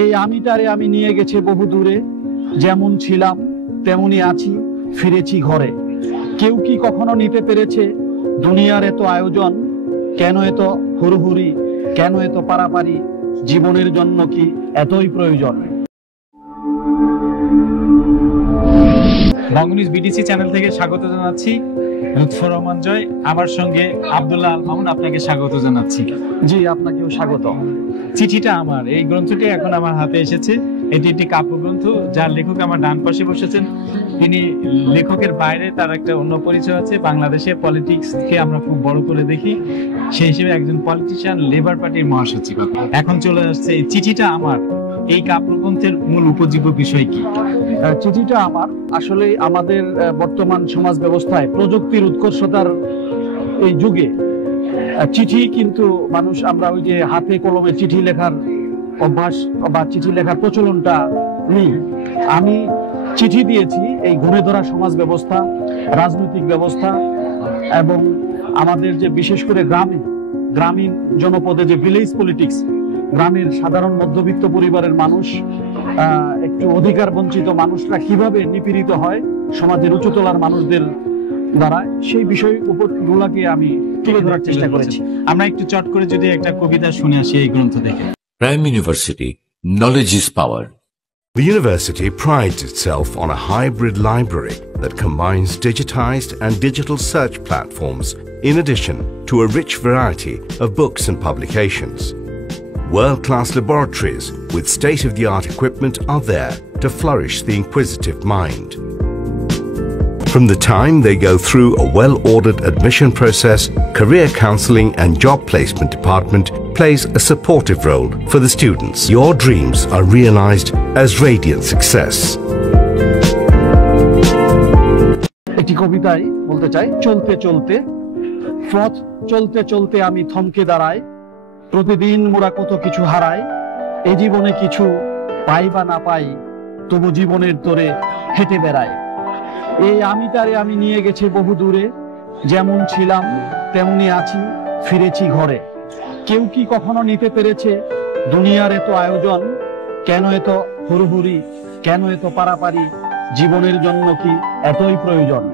এই আমিটারে আমি নিয়ে গেছে বহু দূরে, যেমন ছিলাম তেমনি আছি, ফিরেছি ঘরে। কেউ কি কখনো নিতে পেরেছে দুনিয়ার এত আয়োজন? কেন এত হুড়হুড়ি, কেন এত পারাপারি, জীবনের জন্য কি এতই প্রয়োজন? বঙ্গনিউজ বিটিসি চ্যানেল থেকে স্বাগত জানাচ্ছি লুৎফর রহমান জয়, আমার সঙ্গে আব্দুল্লাহ আল মামুন। আপনাকে স্বাগত জানাচ্ছি। জি, আপনাকেও স্বাগত। চিঠিটা আমার, এই গ্রন্থটি এখন আমার হাতে এসেছে। এটি একটি কাব্যগ্রন্থ যার লেখক আমার ডান পাশে বসেছেন। তিনি লেখকের বাইরে তার একটা অন্য পরিচয় আছে। বাংলাদেশে পলিটিক্সকে আমরা খুব বড় করে দেখি, সেই হিসেবে একজন পলিটিশিয়ান, লেবার পার্টির মহাসচিব। এখন চলে আসছে এই চিঠিটা আমার, এই কাব্যগ্রন্থের মূল উপজীব্য বিষয় কি? চিঠিটা আমার আসলে আমাদের বর্তমান সমাজ ব্যবস্থায় প্রযুক্তির উৎকর্ষতার এই যুগে চিঠি কিন্তু মানুষ, আমরা ওই যে হাতে কলমে চিঠি লেখার অভ্যাস বা চিঠি লেখার প্রচলনটা নেই। আমি চিঠি দিয়েছি এই ঘুরে ধরা সমাজ ব্যবস্থা, রাজনৈতিক ব্যবস্থা এবং আমাদের যে বিশেষ করে গ্রামীণ জনপদে যে ভিলেজ পলিটিক্স, গ্রামের সাধারণ মধ্যবিত্ত পরিবারের মানুষ, একটু অধিকার বঞ্চিত মানুষরা কিভাবে নিপীড়িত হয় সমাজের উচ্চতলার মানুষদের দ্বারা, সেই বিষয় উপরগুলোকে আমি তুলে ধরার চেষ্টা করেছি। আমরা একটু চট করে যদি একটা কবিতা শুনে আসি এই গ্রন্থ থেকে। Prime University, knowledge is power. The university prides itself on a hybrid library that combines digitized and digital search platforms in addition to a rich variety of books and publications. World-class laboratories with state-of-the-art equipment are there to flourish the inquisitive mind. From the time they go through a well-ordered admission process, career counseling and job placement department plays a supportive role for the students. Your dreams are realized as radiant success. একটি কবিতায় বলতে চাই, চলতে চলতে পথ চলতে চলতে আমি থমকে দাঁড়াই, প্রতিদিন মোরা কত কিছু হারাই, এই জীবনে কিছু পাই বা না পাই, তবু জীবনের তোরে হেঁটে বেড়াই। এই আমিটারে আমি নিয়ে গেছে বহু দূরে, যেমন ছিলাম তেমনি আছি, ফিরেছি ঘরে। কেউ কি কখনো নিতে পেরেছে দুনিয়ার এত আয়োজন? কেন এত হুড়হুড়ি, কেন এত পারাপারি, জীবনের জন্য কি এতই প্রয়োজন?